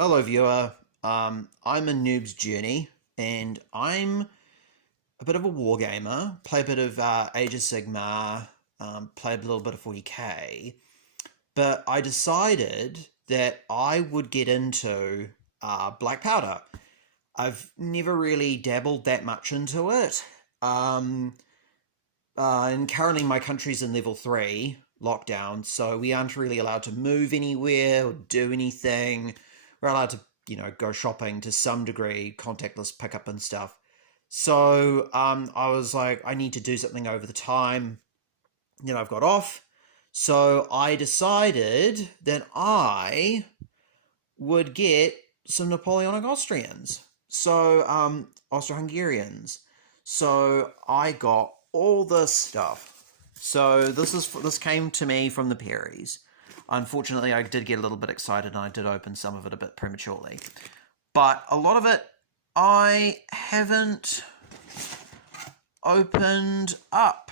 Hello, viewer. I'm a noob's journey, and I'm a bit of a war gamer. Play a bit of Age of Sigmar, play a little bit of 40k, but I decided that I would get into Black Powder. I've never really dabbled that much into it, and currently my country's in level 3 lockdown, so we aren't really allowed to move anywhere or do anything. We're allowed to, go shopping to some degree, contactless pickup and stuff. So I was like, I need to do something over the time. I've got off. So I decided that I would get some Napoleonic Austrians. So, Austro Hungarians. So I got all this stuff. So this came to me from the Perrys. Unfortunately, I did get a little bit excited and I did open some of it a bit prematurely. But a lot of it I haven't opened up.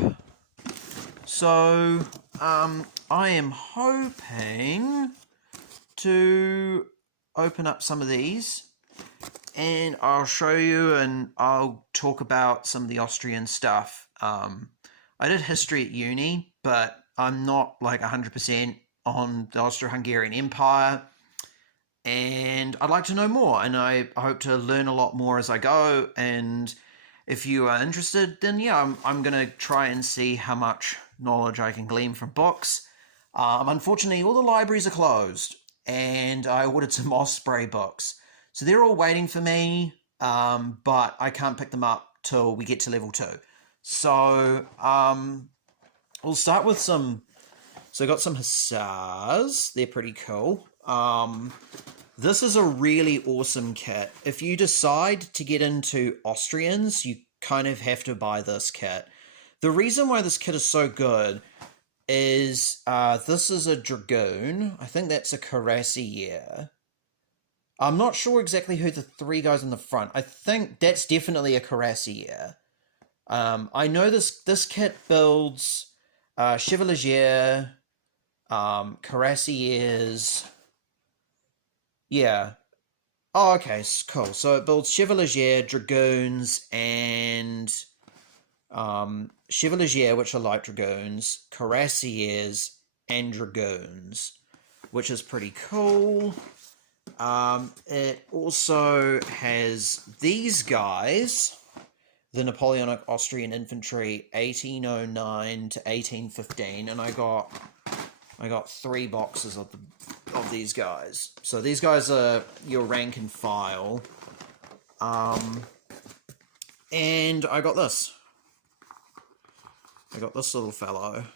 So I am hoping to open up some of these and I'll show you and I'll talk about some of the Austrian stuff. I did history at uni, but I'm not like 100% on the Austro Hungarian Empire, and I'd like to know more, and I hope to learn a lot more as I go. And if you are interested, then yeah, I'm going to try and see how much knowledge I can glean from books. Unfortunately, all the libraries are closed, and I ordered some Osprey books. So they're all waiting for me, but I can't pick them up till we get to level 2. So we'll start with some... So I got some Hussars. They're pretty cool. This is a really awesome kit. If you decide to get into Austrians, you kind of have to buy this kit. The reason why this kit is so good is this is a Dragoon. I think that's a Cuirassier. I'm not sure exactly who the 3 guys in the front. I think that's definitely a Cuirassier. I know this kit builds Chevalier, Cuirassiers. Yeah. Oh, okay, cool. So it builds Chevalier, Dragoons, and Chevalier, which are light Dragoons, Cuirassiers, and Dragoons, which is pretty cool. It also has these guys, the Napoleonic Austrian Infantry, 1809 to 1815, and I got 3 boxes of these guys. So these guys are your rank and file. And I got this. I got this little fellow.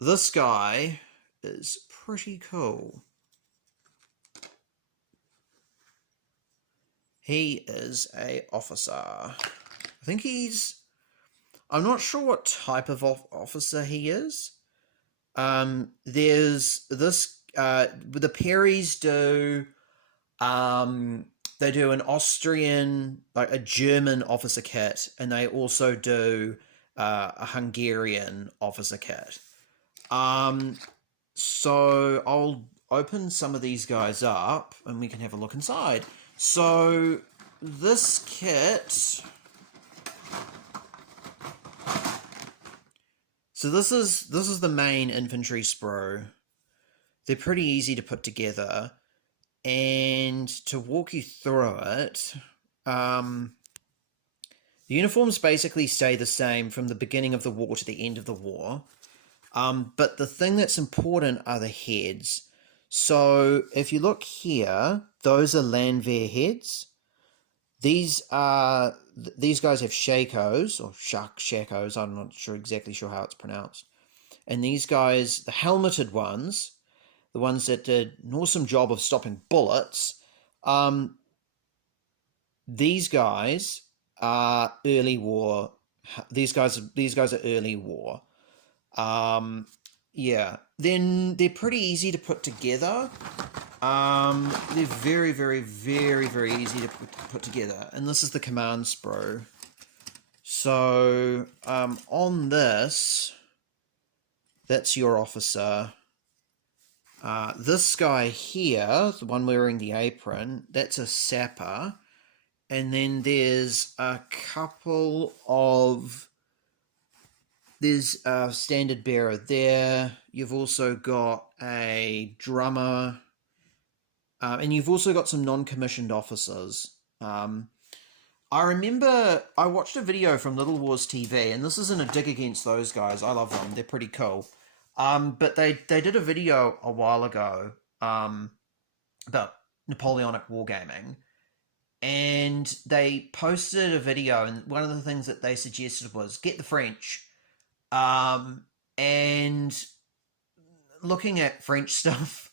This guy is pretty cool. He is a officer. I think I'm not sure what type of officer he is. There's this, the Perrys do, they do an Austrian, like a German officer kit, and they also do a Hungarian officer kit. So I'll open some of these guys up and we can have a look inside. So this kit... So this is the main infantry sprue. They're pretty easy to put together, and to walk you through it, the uniforms basically stay the same from the beginning of the war to the end of the war. But the thing that's important are the heads. So if you look here, those are Landwehr heads. These guys have shakos, or shakos, I'm not exactly sure how it's pronounced. And these guys, the helmeted ones, the ones that did an awesome job of stopping bullets, these guys are early war. These guys are early war. Yeah. Then they're pretty easy to put together. They're very, very, very, very easy to put together. And this is the command sprue. So, on this, that's your officer. This guy here, the one wearing the apron, that's a sapper. And then there's a couple of... There's a standard bearer there. You've also got a drummer. And you've also got some non-commissioned officers. I remember I watched a video from Little Wars TV, and this isn't a dig against those guys. I love them. They're pretty cool. But they did a video a while ago about Napoleonic wargaming. And they posted a video, and one of the things that they suggested was get the French. And looking at French stuff,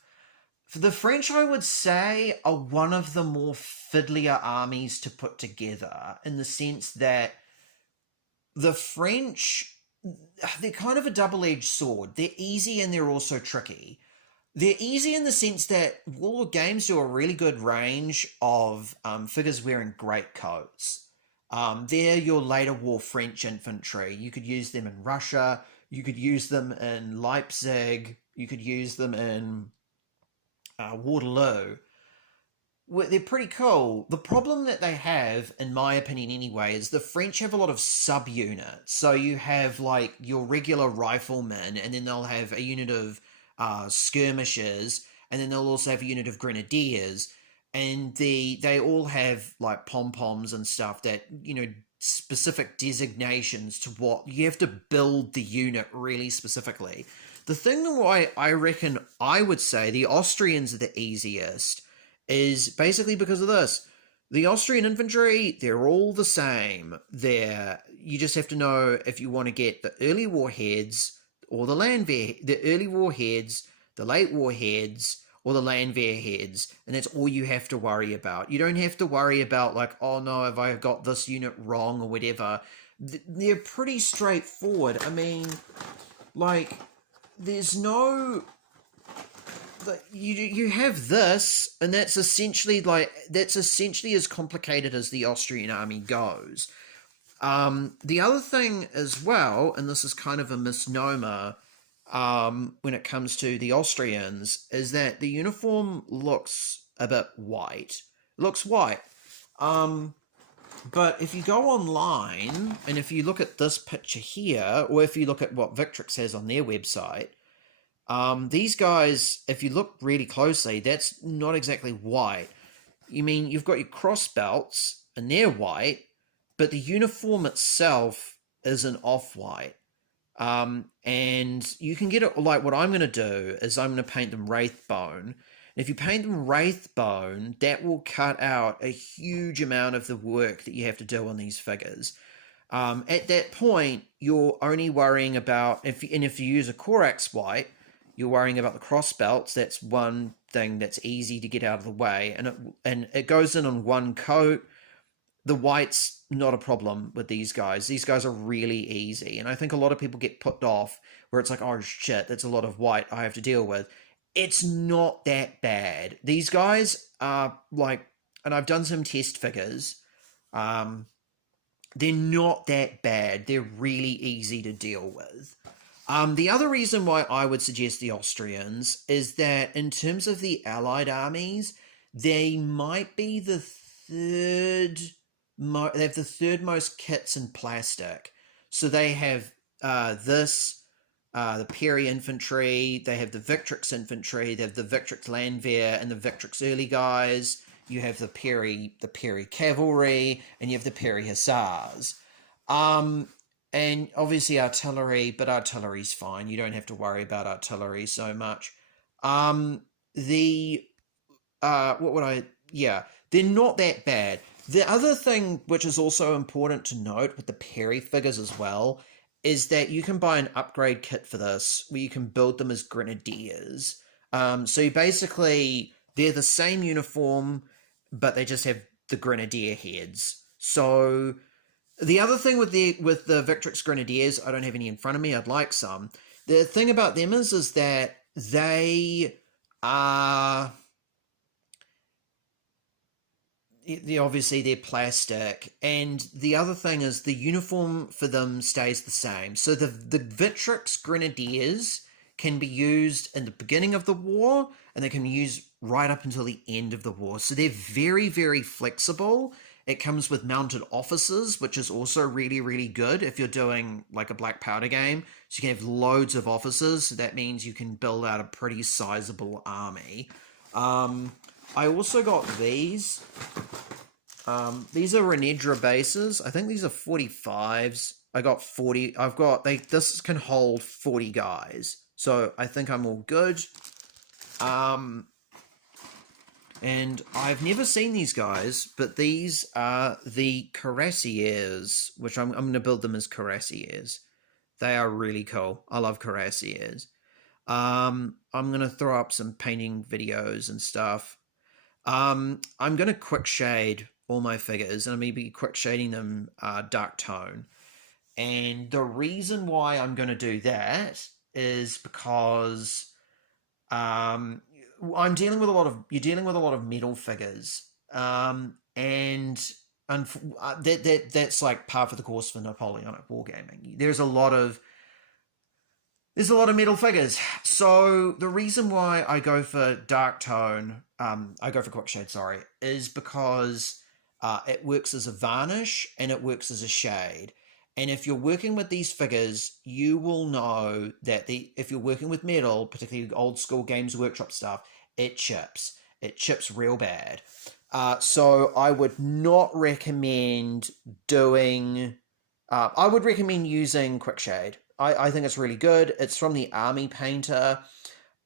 the French, I would say, are one of the more fiddlier armies to put together, in the sense that the French, they're kind of a double-edged sword. They're easy and they're also tricky. They're easy in the sense that Warlord Games do a really good range of figures wearing greatcoats. They're your later war French infantry. You could use them in Russia. You could use them in Leipzig. You could use them in Waterloo. Well, they're pretty cool. The problem that they have, in my opinion anyway, is the French have a lot of subunits. So you have like your regular riflemen, and then they'll have a unit of skirmishers, and then they'll also have a unit of grenadiers, and they all have like pom-poms and stuff that, you know, specific designations to what you have to build the unit really specifically. The thing why I reckon I would say the Austrians are the easiest is basically because of this. The Austrian infantry, they're all the same. You just have to know if you want to get the early warheads or the early warheads, the late warheads, or the Landwehr heads, and that's all you have to worry about. You don't have to worry about like, oh no, have I got this unit wrong or whatever. They're pretty straightforward. I mean, like, there's no... You have this, and that's essentially as complicated as the Austrian army goes. The other thing as well, and this is kind of a misnomer when it comes to the Austrians, is that the uniform looks a bit white. It looks white. But if you go online, and if you look at this picture here, or if you look at what Victrix has on their website, these guys, if you look really closely, that's not exactly white. You mean, you've got your cross belts, and they're white, but the uniform itself is an off-white. And you can get it, like, what I'm going to do is I'm going to paint them Wraithbone. And if you paint them Wraithbone, that will cut out a huge amount of the work that you have to do on these figures. At that point, you're only worrying about, if you use a Corax white, you're worrying about the cross belts. That's one thing that's easy to get out of the way. And it goes in on one coat. The white's not a problem with these guys. These guys are really easy. And I think a lot of people get put off where it's like, oh shit, that's a lot of white I have to deal with. It's not that bad. These guys are like, and I've done some test figures. They're not that bad. They're really easy to deal with. The other reason why I would suggest the Austrians is that in terms of the Allied armies, they might be the third... They have the third most kits in plastic. So they have the Perry infantry, they have the Victrix infantry, they have the Victrix Landwehr and the Victrix early guys. You have the Perry cavalry, and you have the Perry hussars. And obviously artillery, but artillery's fine. You don't have to worry about artillery so much. They're not that bad. The other thing which is also important to note with the Perry figures as well is that you can buy an upgrade kit for this where you can build them as grenadiers. So you basically, they're the same uniform, but they just have the grenadier heads. So the other thing with the Victrix Grenadiers, I don't have any in front of me, I'd like some. The thing about them is that they are... Obviously, they're plastic. And the other thing is the uniform for them stays the same. So the Victrix Grenadiers can be used in the beginning of the war, and they can be used right up until the end of the war. So they're very, very flexible. It comes with mounted officers, which is also really, really good if you're doing like a black powder game. So you can have loads of officers. So that means you can build out a pretty sizable army. I also got these. These are Renedra bases. I think these are 45s. I got 40. This can hold 40 guys. So I think I'm all good. And I've never seen these guys, but these are the Cuirassiers, which I'm going to build them as Cuirassiers. They are really cool. I love Cuirassiers. I'm going to throw up some painting videos and stuff. I'm going to quick shade all my figures, and I'm going to be quick shading them dark tone. And the reason why I'm going to do that is because you're dealing with a lot of metal figures, and that's like par for the course for Napoleonic wargaming. There's a lot of metal figures. So the reason why I go for dark tone, I go for quick shade, sorry, is because it works as a varnish and it works as a shade. And if you're working with these figures, you will know that if you're working with metal, particularly old school Games Workshop stuff, it chips. It chips real bad. So I would not recommend doing... I would recommend using quick shade. I think it's really good. It's from the Army Painter.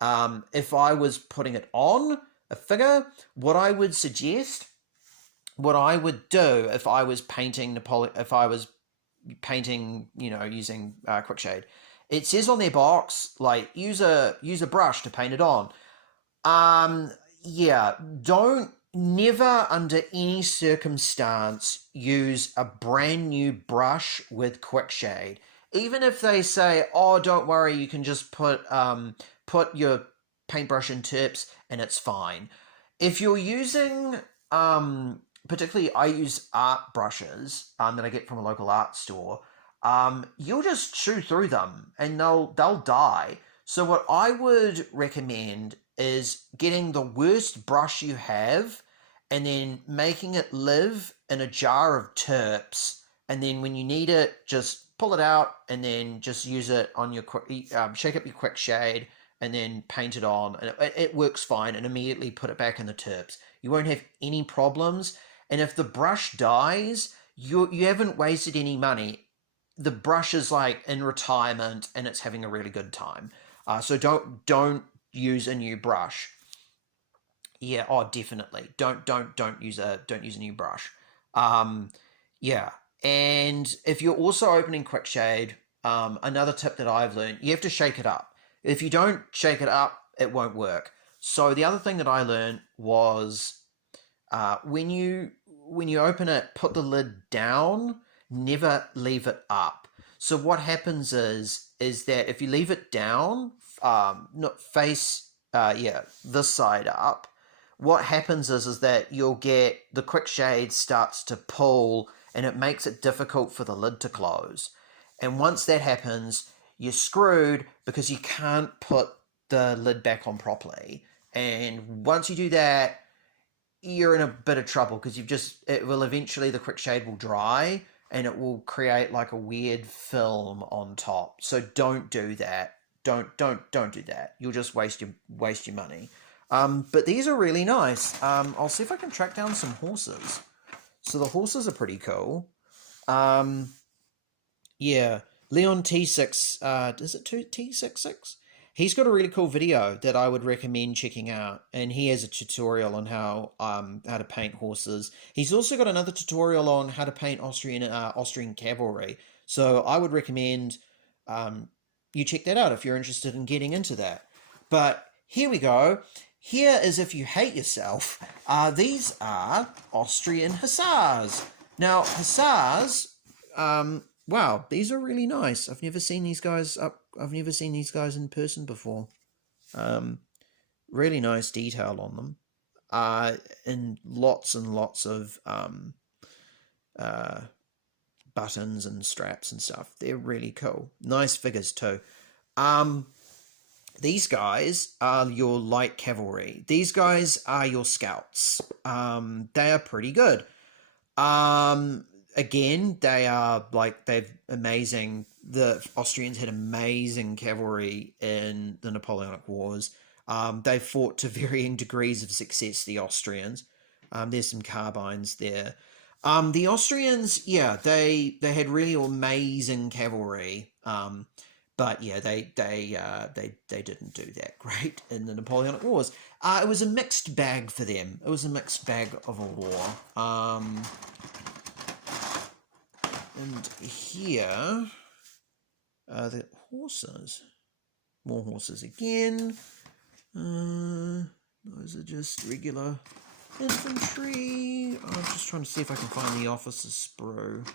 If I was putting it on a figure, what I would do if I was painting using quick shade, it says on their box, like, use a brush to paint it on. Never under any circumstance use a brand new brush with quick shade. Even if they say, oh, don't worry, you can just put your paintbrush in tips and it's fine. If you're using, particularly I use art brushes that I get from a local art store, you'll just chew through them and they'll die. So what I would recommend is getting the worst brush you have and then making it live in a jar of terps, and then when you need it, just pull it out and then just use it on your shake up your quick shade and then paint it on, and it works fine, and immediately put it back in the terps. You won't have any problems. And if the brush dies, you haven't wasted any money. The brush is like in retirement and it's having a really good time. So don't use a new brush. Yeah, oh, definitely. Don't use a new brush. Yeah. And if you're also opening quick shade, another tip that I've learned, you have to shake it up. If you don't shake it up, it won't work. So the other thing that I learned was when you open it, put the lid down, never leave it up. So what happens is that if you leave it down, this side up, what happens is that you'll get the quick shade starts to pull and it makes it difficult for the lid to close. And once that happens, you're screwed because you can't put the lid back on properly. And once you do that, you're in a bit of trouble because the quick shade will dry and it will create like a weird film on top. So don't do that. Don't do that. You'll just waste your money. But these are really nice. I'll see if I can track down some horses. So the horses are pretty cool. Yeah, Leon T6. Is it T66? He's got a really cool video that I would recommend checking out, and he has a tutorial on how to paint horses. He's also got another tutorial on how to paint Austrian cavalry. So I would recommend you check that out if you're interested in getting into that. But here we go. Here is if you hate yourself. These are Austrian hussars. Now, hussars, wow, these are really nice. I've never seen these guys in person before. Really nice detail on them. And lots of buttons and straps and stuff. They're really cool. Nice figures too. these guys are your light cavalry. These guys are your scouts. They are pretty good. Again, they are like they've amazing. The Austrians had amazing cavalry in the Napoleonic Wars. They fought to varying degrees of success. The Austrians. There's some carbines there. The Austrians, yeah, they had really amazing cavalry. But yeah, they didn't do that great in the Napoleonic Wars. It was a mixed bag for them. It was a mixed bag of a war. And here are the horses. More horses again. Those are just regular infantry. I'm just trying to see if I can find the officer's sprue.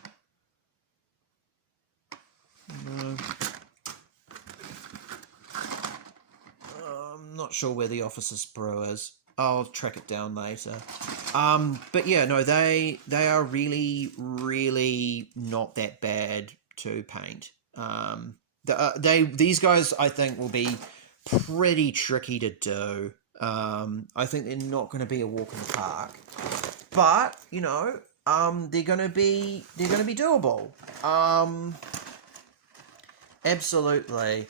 No. I'm not sure where the officer's sprue is. I'll track it down later. But yeah, no, they are really, really not that bad to paint. These guys, I think, will be pretty tricky to do. I think they're not going to be a walk in the park, but you know, they're going to be doable. Absolutely.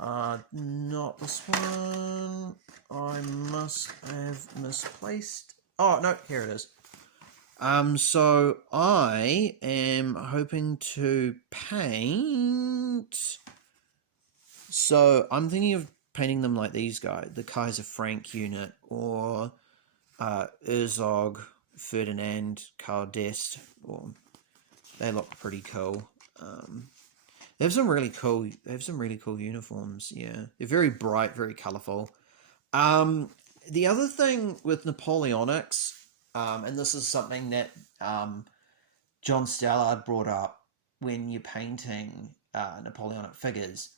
Not this one. I must have misplaced. Oh no, here it is. So I am hoping to paint. So I'm thinking of painting them like these guys, the Kaiser Frank unit, or Herzog, Ferdinand, Karl d'Este. Or they look pretty cool. They have some really cool. They have some really cool uniforms. Yeah, they're very bright, very colourful. The other thing with Napoleonics, and this is something that John Stallard brought up when you're painting Napoleonic figures,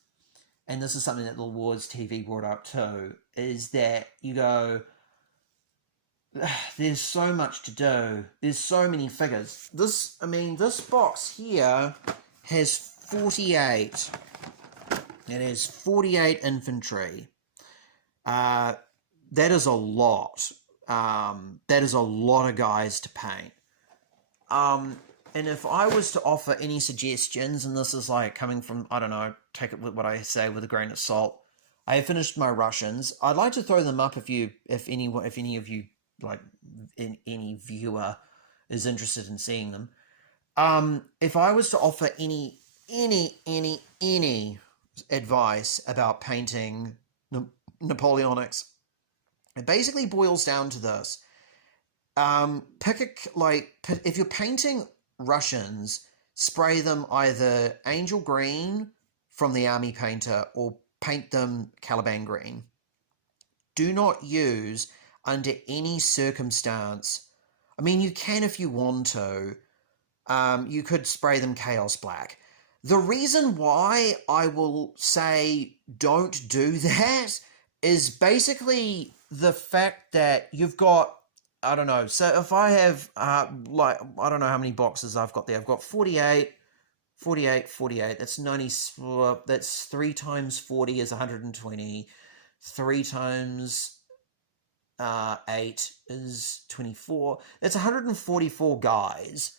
and this is something that the Wars TV brought up too, is that you go, there's so much to do. There's so many figures. This box here has 48. It has 48 infantry. That is a lot. That is a lot of guys to paint. And if I was to offer any suggestions, and this is like coming from, I don't know, take it with what I say with a grain of salt. I have finished my Russians. I'd like to throw them up if any of you, like any viewer is interested in seeing them. If I was to offer any advice about painting Napoleonics, it basically boils down to this. If you're painting Russians, spray them either angel green from the army painter or paint them Caliban green. Do not use, under any circumstance, I mean, you can if you want to, you could spray them chaos black. The reason why I will say don't do that is basically the fact that you've got, I don't know, so if I have, I don't know how many boxes I've got there. I've got 48, that's 90, that's 3 times 40 is 120, 3 times 8 is 24, that's 144 guys.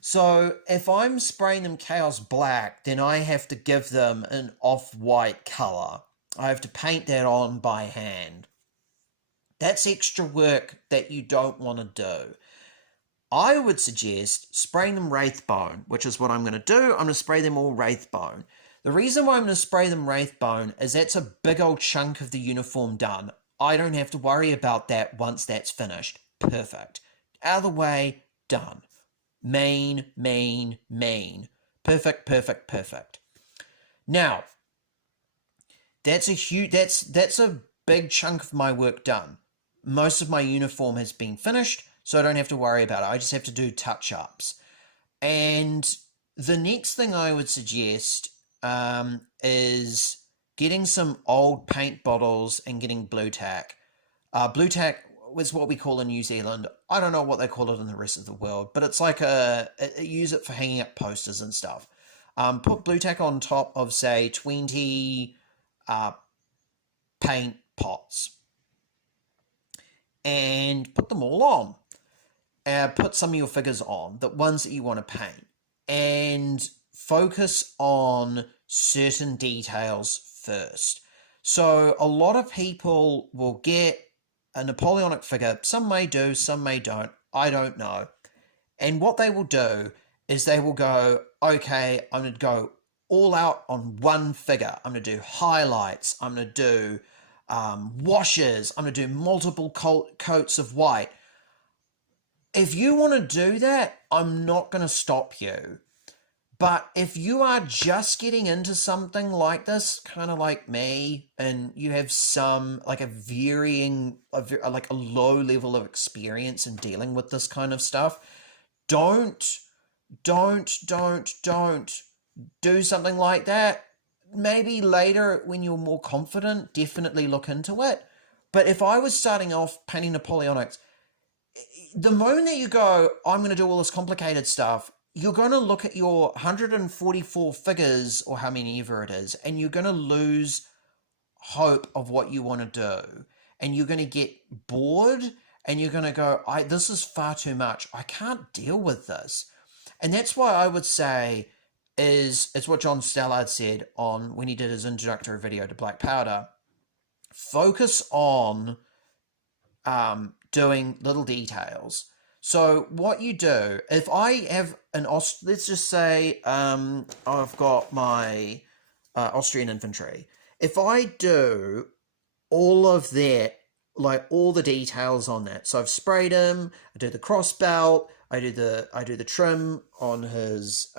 So if I'm spraying them Chaos Black, then I have to give them an off-white colour. I have to paint that on by hand. That's extra work that you don't want to do. I would suggest spraying them Wraithbone, which is what I'm going to do. I'm going to spray them all Wraithbone. The reason why I'm going to spray them Wraithbone is that's a big old chunk of the uniform done. I don't have to worry about that once that's finished. Perfect. Out of the way, done. Main. Perfect. Now, that's a big chunk of my work done. Most of my uniform has been finished, so I don't have to worry about it. I just have to do touch-ups. And the next thing I would suggest is getting some old paint bottles and getting blue tack. Blue tack is what we call in New Zealand. I don't know what they call it in the rest of the world, but it's like use it for hanging up posters and stuff. Put blue tack on top of, say, 20 paint pots and put them all on. Put some of your figures on, the ones that you want to paint, and focus on certain details first. So a lot of people will get a Napoleonic figure. Some may do, some may don't. I don't know. And what they will do is they will go, okay, I'm going to go all out on one figure. I'm going to do highlights. I'm going to do washes. I'm going to do multiple coats of white. If you want to do that, I'm not going to stop you. But if you are just getting into something like this, kind of like me, and you have some, like a low level of experience in dealing with this kind of stuff, don't do something like that. Maybe later when you're more confident, definitely look into it. But if I was starting off painting Napoleonics, the moment that you go, I'm going to do all this complicated stuff, you're going to look at your 144 figures, or how many ever it is, and you're going to lose hope of what you want to do. And you're going to get bored, and you're going to go, this is far too much. I can't deal with this. And that's why I would say it's what John Stallard said when he did his introductory video to Black Powder. Focus on doing little details. So what you do, if I have let's just say I've got my Austrian infantry. If I do all of that, like all the details on that, so I've sprayed him, I do the cross belt, I do the trim on his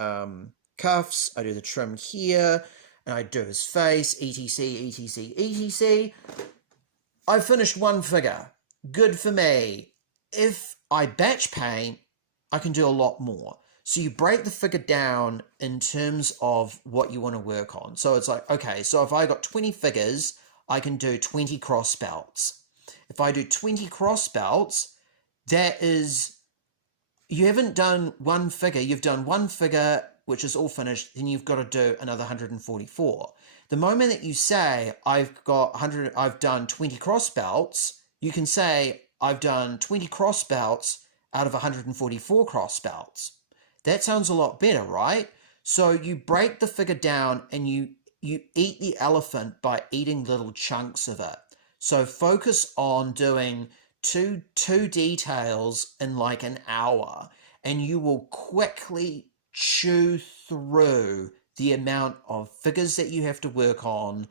cuffs, I do the trim here, and I do his face, etc, etc, etc. I've finished one figure. Good for me. If I batch paint, I can do a lot more. So you break the figure down in terms of what you want to work on. So it's like, okay, so if I got 20 figures, I can do 20 cross belts. If I do 20 cross belts, that is, you haven't done one figure. You've done one figure, which is all finished. Then you've got to do another 144. The moment that you say, I've done 20 cross belts, you can say, I've done 20 cross belts out of 144 cross belts. That sounds a lot better, right? So you break the figure down and you eat the elephant by eating little chunks of it. So focus on doing two details in like an hour, and you will quickly chew through the amount of figures that you have to work on.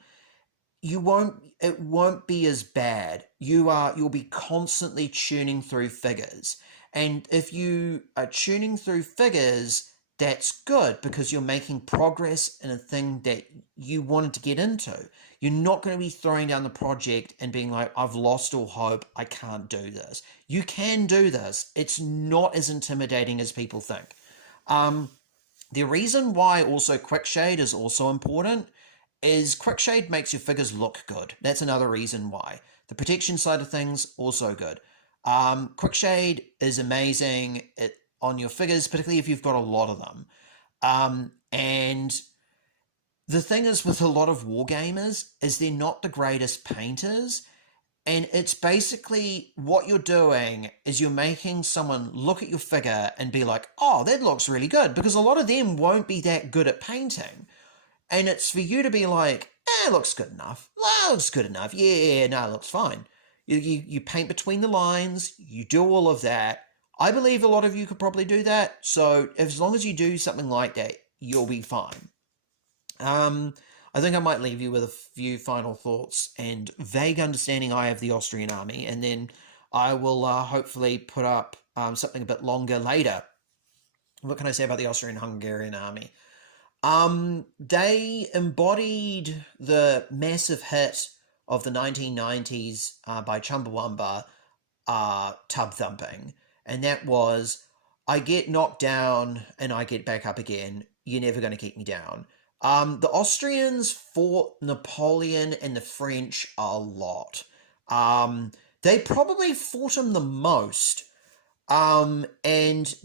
It won't be as bad. You'll be constantly tuning through figures. And if you are tuning through figures, that's good because you're making progress in a thing that you wanted to get into. You're not going to be throwing down the project and being like, I've lost all hope. I can't do this. You can do this. It's not as intimidating as people think. The reason why also quick shade is also important is quick shade makes your figures look good. That's another reason why. The protection side of things, also good. Quick shade is amazing on your figures, particularly if you've got a lot of them. And the thing is with a lot of wargamers is they're not the greatest painters. And it's basically what you're doing is you're making someone look at your figure and be like, oh, that looks really good. Because a lot of them won't be that good at painting. And it's for you to be like, it looks good enough. It looks good enough. Yeah, no, it looks fine. You paint between the lines. You do all of that. I believe a lot of you could probably do that. So as long as you do something like that, you'll be fine. I think I might leave you with a few final thoughts and vague understanding I have the Austrian army. And then I will hopefully put up something a bit longer later. What can I say about the Austrian Hungarian army? They embodied the massive hit of the 1990s by Chumbawamba tub thumping. And that was, I get knocked down and I get back up again. You're never going to keep me down. The Austrians fought Napoleon and the French a lot. They probably fought him the most, and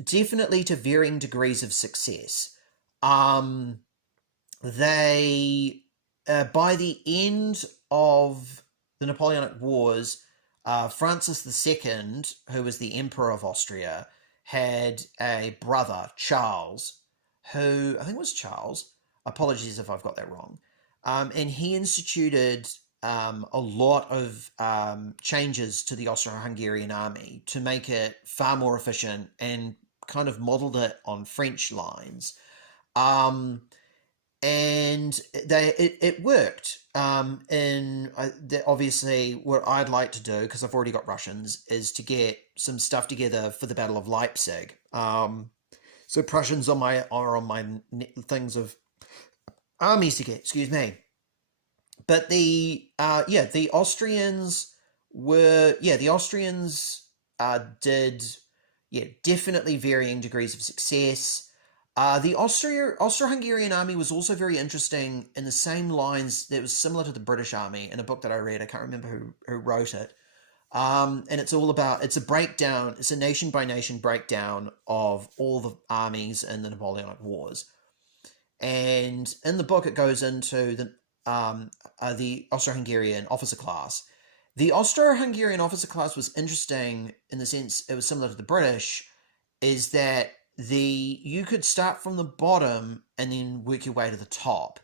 definitely to varying degrees of success. They, by the end of the Napoleonic Wars, Francis II, who was the Emperor of Austria, had a brother, Charles, who I think was Charles. Apologies if I've got that wrong. And he instituted a lot of changes to the Austro Hungarian army to make it far more efficient and kind of modeled it on French lines. Um, and it worked. And obviously, what I'd like to do, because I've already got Russians, is to get some stuff together for the Battle of Leipzig. So Prussians are on my things of armies to get. Excuse me. But the Austrians did definitely varying degrees of success. The Austro-Hungarian army was also very interesting in the same lines that was similar to the British army in a book that I read. I can't remember who wrote it. And it's a breakdown, it's a nation by nation breakdown of all the armies in the Napoleonic Wars. And in the book, it goes into the Austro-Hungarian officer class. The Austro-Hungarian officer class was interesting in the sense it was similar to the British, is that you could start from the bottom and then work your way to the top.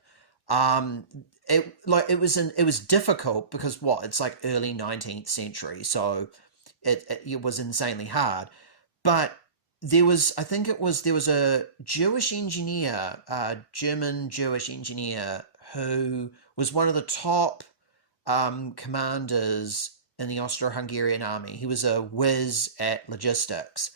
It was difficult because it's like early 19th century, so it was insanely hard. But there was a Jewish engineer, a German Jewish engineer, who was one of the top commanders in the Austro-Hungarian army. He was a whiz at logistics.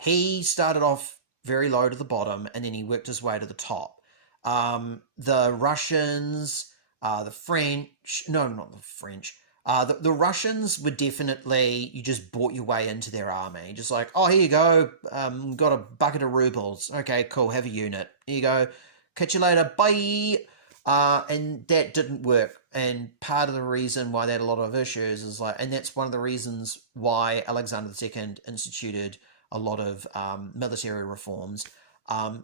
He started off very low to the bottom, and then he worked his way to the top. The Russians, the French, no, not the French. The Russians were definitely, you just bought your way into their army. Just like, oh, here you go, got a bucket of rubles. Okay, cool, have a unit. Here you go, catch you later, bye. And that didn't work. And part of the reason why they had a lot of issues is and that's one of the reasons why Alexander II instituted a lot of military reforms,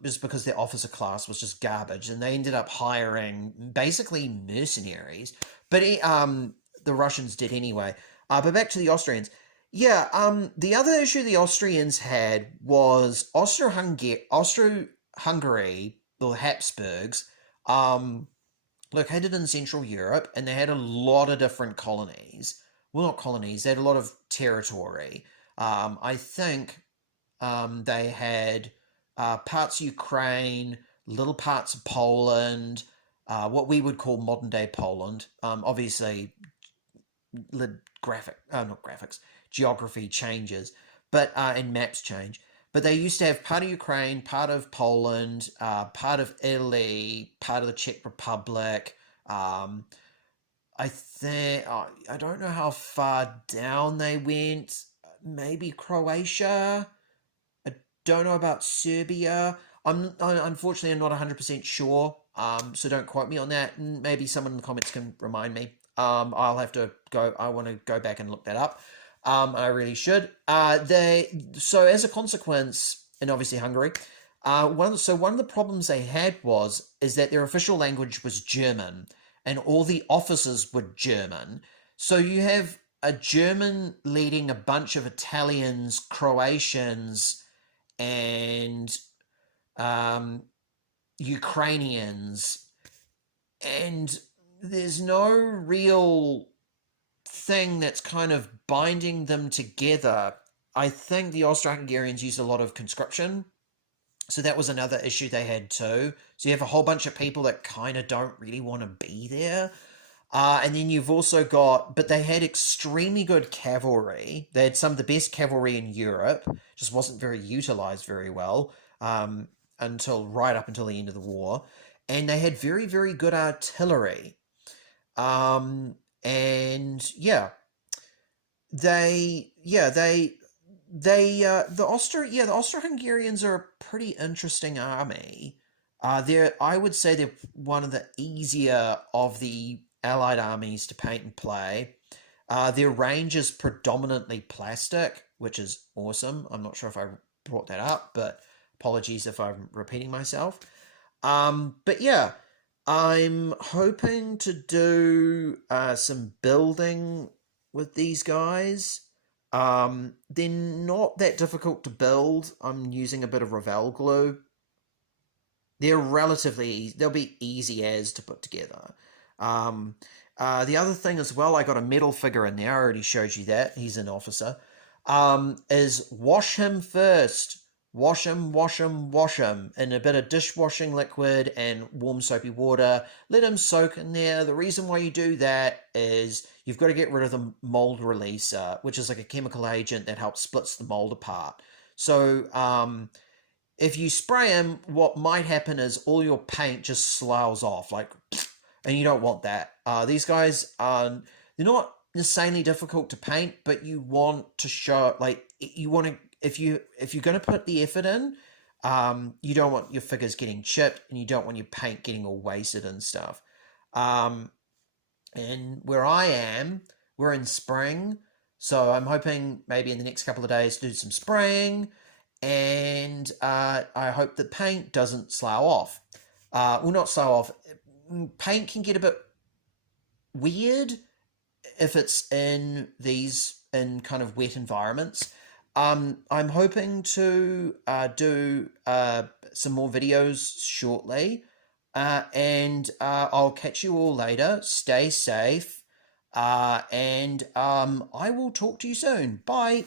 just because their officer class was just garbage, and they ended up hiring basically mercenaries. But the Russians did anyway. But back to the Austrians. Yeah, the other issue the Austrians had was Austro-Hungary, the Habsburgs, located in Central Europe, and they had a lot of different colonies. Well, not colonies, they had a lot of territory. I think they had parts of Ukraine, little parts of Poland, what we would call modern day Poland. Obviously, geography changes, but and maps change. But they used to have part of Ukraine, part of Poland, part of Italy, part of the Czech Republic. I think I don't know how far down they went. Maybe Croatia. Don't know about Serbia. Unfortunately, I'm not 100% sure. So don't quote me on that. Maybe someone in the comments can remind me. I'll have to go. I want to go back and look that up. I really should. So as a consequence, and obviously Hungary, one of the problems they had is that their official language was German, and all the officers were German. So you have a German leading a bunch of Italians, Croatians, and Ukrainians, and there's no real thing that's kind of binding them together. I think the Austro-Hungarians used a lot of conscription, so that was another issue they had too. So you have a whole bunch of people that kind of don't really want to be there. And then you've also but they had extremely good cavalry. They had some of the best cavalry in Europe, just wasn't very utilized very well right up until the end of the war. And they had very, very good artillery. The Austro-Hungarians are a pretty interesting army. I would say they're one of the easier of the Allied armies to paint and play. Their range is predominantly plastic, which is awesome. I'm not sure if I brought that up, but apologies if I'm repeating myself. But yeah, I'm hoping to do some building with these guys. They're not that difficult to build. I'm using a bit of Revell glue. They're relatively easy. They'll be easy as to put together. Um, the other thing as well, I got a metal figure in there. I already showed you that. He's an officer. Is wash him first. Wash him, wash him, wash him in a bit of dishwashing liquid and warm soapy water. Let him soak in there. The reason why you do that is you've got to get rid of the mold releaser, which is like a chemical agent that helps splits the mold apart. So if you spray them, what might happen is all your paint just sloughs off, like, and you don't want that. These guys are they're not insanely difficult to paint, but you want to show like you want to if you're going to put the effort in, you don't want your figures getting chipped, and you don't want your paint getting all wasted and stuff. Um, and where I am, we're in spring, so I'm hoping maybe in the next couple of days to do some spraying, and I hope the paint doesn't slough off. Well, not slough off. Paint can get a bit weird if it's in these in kind of wet environments. I'm hoping to do some more videos shortly, and I'll catch you all later. Stay safe, and I will talk to you soon. Bye.